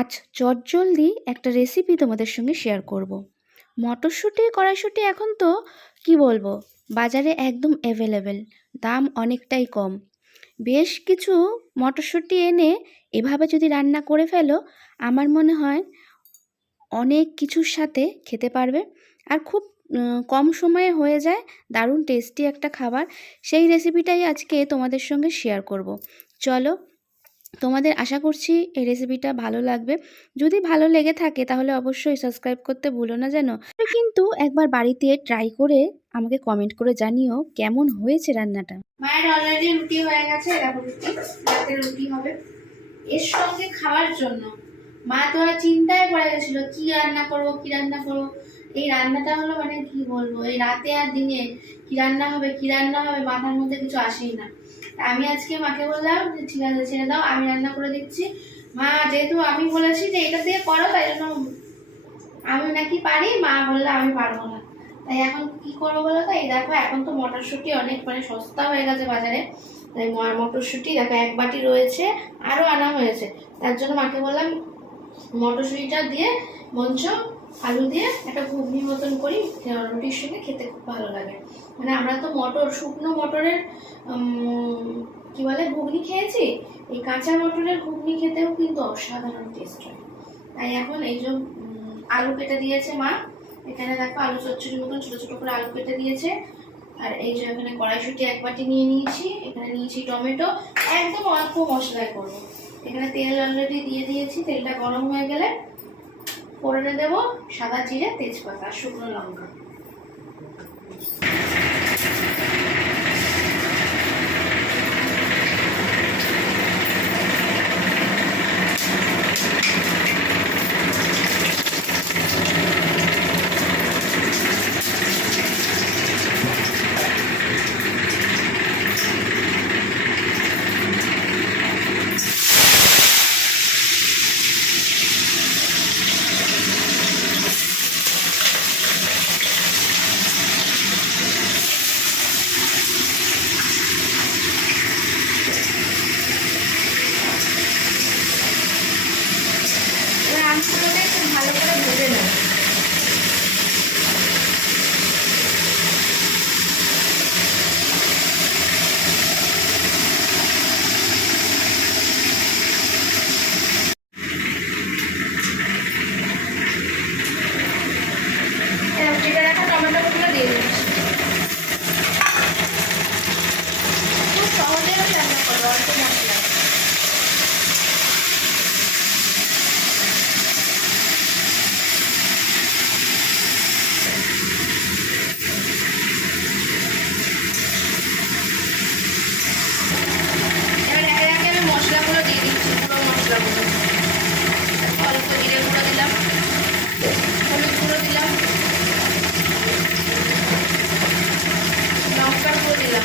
আজ চটজলদি একটা রেসিপি তোমাদের সঙ্গে শেয়ার করব। মটরশুঁটি কড়াইশুঁটি এখন তো কি বলবো, বাজারে একদম অ্যাভেলেবেল, দাম অনেকটাই কম। বেশ কিছু মটরশুঁটি এনে এভাবে যদি রান্না করে ফেলো, আমার মনে হয় অনেক কিছুর সাথে খেতে পারবে। আর খুব কম সময়ে হয়ে যায়, দারুণ টেস্টি একটা খাবার। সেই রেসিপিটাই আজকে তোমাদের সঙ্গে শেয়ার করব। চলো, তোমাদের আশা করছি এই রেসিপিটা ভালো লাগবে। যদি ভালো লেগে থাকে তাহলে অবশ্যই সাবস্ক্রাইব করতে ভুলো না যেন। কিন্তু একবার বাড়িতে ট্রাই করে আমাকে কমেন্ট করে জানিও কেমন হয়েছে রান্নাটা। মায়ের অলরেডি রুটি হয়ে গেছে, দেখো রুটি, রাতে রুটি হবে এর সঙ্গে খাওয়ার জন্য। মা তো আর চিন্তায় পড়ে গেছিল কি রান্না করবো কি রান্না করবো। এই রান্নাটা হলো মানে কি বলবো, এই রাতে আর দিনে কি রান্না হবে কি রান্না হবে মাথার মধ্যে কিছু আসেই না। আমি আজকে মাকে বললাম যে ঠিক আছে ছেড়ে দাও, আমি রান্না করে দিচ্ছি। মা যেহেতু আমি বলেছি যে এটা দিয়ে করো, তাই জন্য আমি নাকি পারি, মা বললো আমি পারবো না। তাই এখন কি করবো বলো তো, এই দেখো এখন তো মটরশুঁটি অনেক মানে সস্তা হয়ে গেছে বাজারে। তাই মটরশুঁটি দেখো এক বাটি রয়েছে, আরো আনা হয়েছে। তার জন্য মাকে বললাম মটরশুঁটিটা দিয়ে মঞ্চ আলু দিয়ে একটা ঘুগনি মতন করি, রুটির সঙ্গে খেতে খুব ভালো লাগে। মানে আমরা তো শুকনো মটরের কি বলে ঘুগনি খেয়েছি, এই কাঁচা মটরের ঘুগনি খেতেও কিন্তু অসাধারণ টেস্ট হয়। তাই এখন এই যে আলু কেটে দিয়েছে মা, এখানে দেখো আলু চচ্চড়ির মতন ছোট ছোট করে আলু কেটে দিয়েছে। আর এই যে এখানে কড়াইশুঁটি এক বাটি নিয়ে নিয়েছি, এখানে নিয়েছি টমেটো, একদম অল্প মশলায় করবো। এখানে তেল অলরেডি দিয়ে দিয়েছি, তেলটা গরম হয়ে গেলে ফোড়নে দেবো সাদা জিরে, তেজপাতা আর শুকনো লঙ্কা। আমগুলোকে খুব ভালো করে ভেজে নেব। কেটে রাখা টমেটোগুলো দিয়ে দিচ্ছি। খুব সহজে রান্না করবো, অল্প মশলা। মশলাগুলো দিয়ে দিচ্ছি, পুরো মশলাগুলো। অল্প জিরে গুঁড়ো দিলাম, হলুদ গুঁড়ো দিলাম, লঙ্কার গুঁড়ো দিলাম,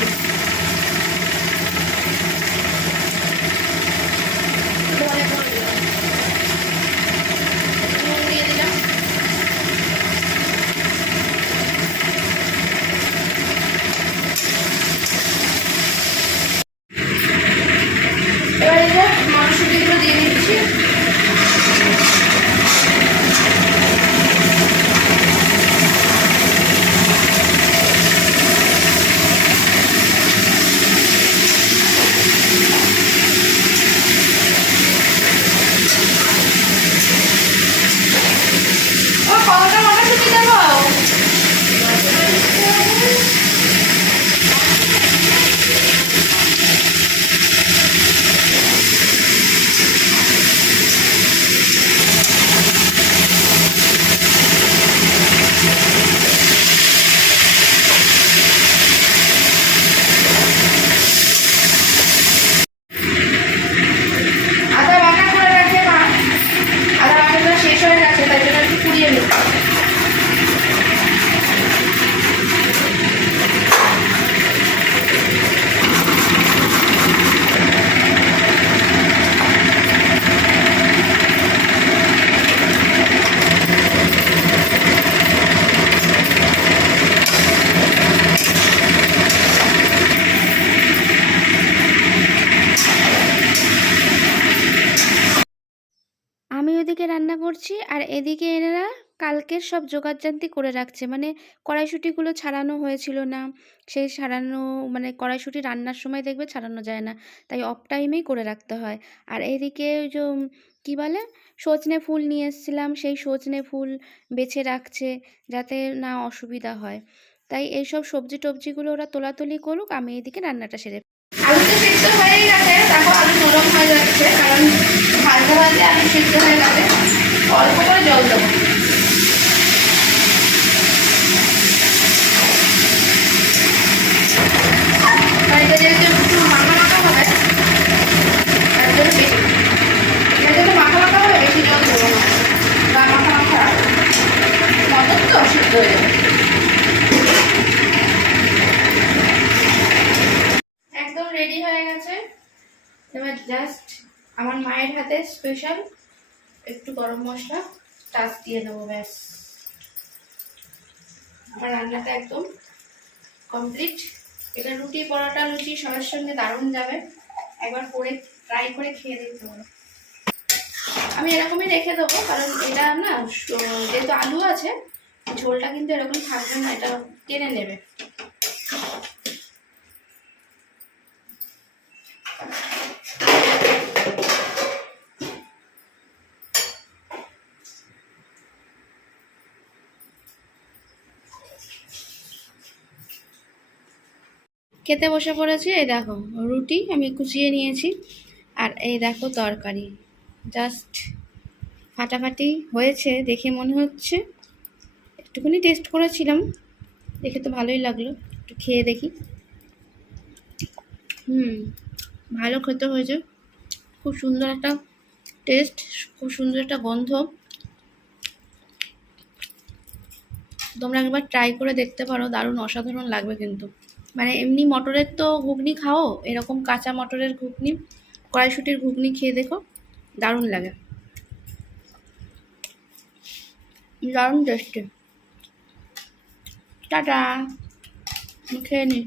ধনে গুঁড়ো দিলাম, নুন দিয়ে দিলাম। এবার এই যে মটরশুঁটিগুলো দিয়ে দিচ্ছি। আমি ওদিকে রান্না করছি আর এদিকে এনারা কালকের সব জোগাড়জান্তি করে রাখছে, মানে কড়াইশুঁটিগুলো ছাড়ানো হয়েছিল না, সেই ছাড়ানো মানে কড়াইশুঁটি রান্নার সময় দেখবে ছাড়ানো যায় না, তাই অফ টাইমেই করে রাখতে হয়। আর এদিকে ওই যে কী বলে সজনে ফুল নিয়ে এসেছিলাম, সেই সজনে ফুল বেছে রাখছে যাতে না অসুবিধা হয়, তাই এইসব সবজি টবজিগুলো ওরা তোলাতুলি করুক, আমি এদিকে রান্নাটা সেরে। আলু তো সিদ্ধ হয়েই গেছে, দেখো আলু নরম হয়ে যাচ্ছে, কারণ ভাজতে ভাজতে আলু সিদ্ধ হয়ে গেছে। অল্প করে জল দেবো। এটা যেহেতু একটু মাখা মাখা হবে তার জন্য বেশি, এটা যেহেতু মাখা মাখা হবে বেশি জল দেবো না, বা মাখা মাখা মটর তো সিদ্ধ হয়ে যাবে। একদম রেডি হয়ে গেছে। এবার জাস্ট আমার মায়ের হাতে স্পেশাল একটু গরম মশলা টাচ দিয়ে দেবো, ব্যাস আমার রান্নাটা একদম কমপ্লিট। এটা রুটি পরোটা লুচি সবার সঙ্গে দারুণ যাবে, একবার করে ট্রাই করে খেয়ে দেখতে পারো। আমি এরকমই রেখে দেবো, কারণ এটা না যেহেতু আলু আছে ঝোলটা কিন্তু এরকম থাকবে না, এটা টেনে নেবে। খেতে বসে পড়েছি, এই দেখো রুটি আমি কুচিয়ে নিয়েছি, আর এই দেখো তরকারি, জাস্ট ফাটাফাটি হয়েছে দেখে মনে হচ্ছে। একটুখানি টেস্ট করেছিলাম, দেখে তো ভালোই লাগলো, একটু খেয়ে দেখি। ভালো খেতে হয়েছে, খুব সুন্দর একটা টেস্ট, খুব সুন্দর একটা গন্ধ। তোমরা একবার ট্রাই করে দেখতে পারো, দারুণ অসাধারণ লাগবে কিন্তু। মানে এমনি মটরের তো ঘুগনি খাও, এরকম কাঁচা মটরের ঘুগনি, কড়াইশুঁটির ঘুগনি খেয়ে দেখো, দারুণ লাগে, দারুণ টেস্টি। টাটা, খেয়ে নি।